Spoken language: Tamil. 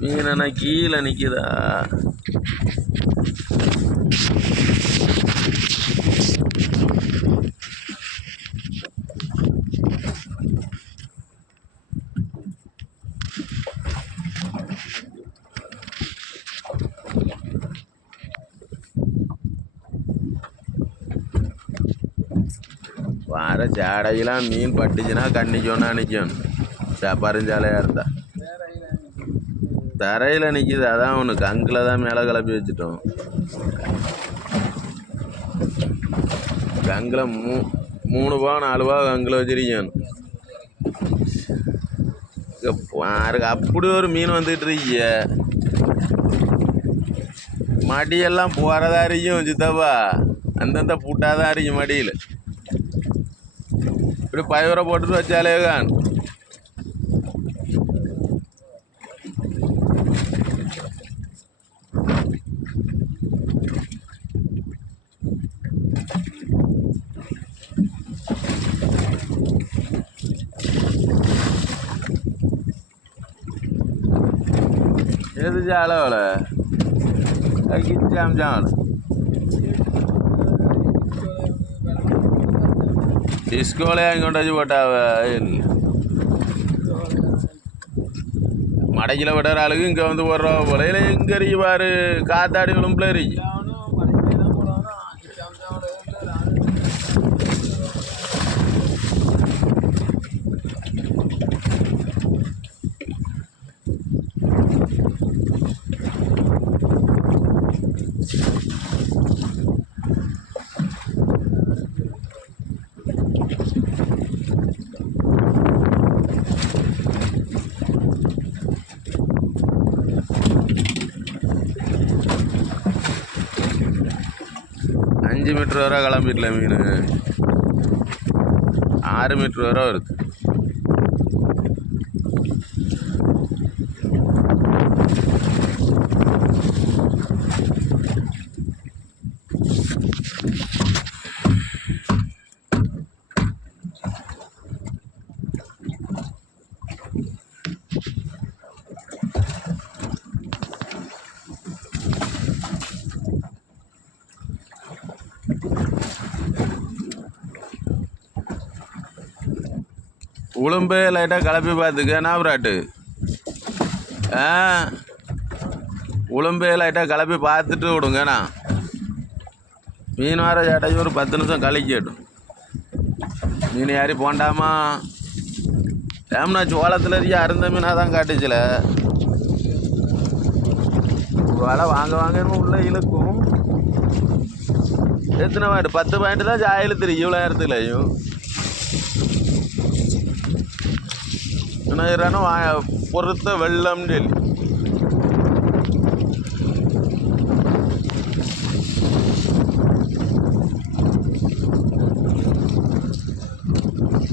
மீன் என்ன கீழே நிற்குதா? வர சாடையெல்லாம் மீன் பட்டுச்சுன்னா கண்ணிக்கோன்னா நிற்கணும். பறிஞ்சாலையாக இருந்தா தரையில் நிற்கிது. அதான் ஒன்று கங்கில் தான் மேலே கிளப்பி வச்சுட்டோம். கங்கில் 3 பாவம் 4 பாவம் கங்கில் வச்சிருக்கணும். பாருங்க அப்படி ஒரு மீன் வந்துட்டு இருக்கிய. மடியெல்லாம் போகிறதா இருக்கும் சித்தப்பா. அந்தந்த பூட்டாதான் இருக்கும் மடியில். இப்படி பயிரை போட்டுட்டு வச்சாலே கான். எது ஜாலவல கிச்சாம் ஜால டிஸ்கோலே அங்கொண்டு வச்சு போட்டாவ. மடைக்கில் விடுற ஆளுக்கு இங்கே வந்து போடுறோம் போல. இல்லை எங்கே இருக்கு பாரு, காத்தாடி விழும்புல இருக்கு. அஞ்சு மீட்டர் வரை கிளம்பிடல மீன். 6 மீட்டர் வரை வருது. உளும்பு லைட்டாக கிளப்பி பார்த்துக்க நாவராட்டு. உளும்பு லைட்டாக கிளப்பி பார்த்துட்டு விடுங்கண்ணா. மீன் வர சேட்டாச்சு ஒரு 10 நிமிஷம் கழிக்கட்டும். மீன் யாரி போண்டாமா ஏம்னா சோளத்தில் இருக்க அருந்த மீனாக தான் காட்டுச்சுல. வலை வாங்க வாங்கன்னு உள்ளே இழுக்கும். எத்தனை பாயிண்ட்? 10 பாயிண்ட் தான் ஜாயில் தெரியும். இவ்வளோ நேரத்துலையும் என்ன பொறுத்த வெள்ளம் சொல்லி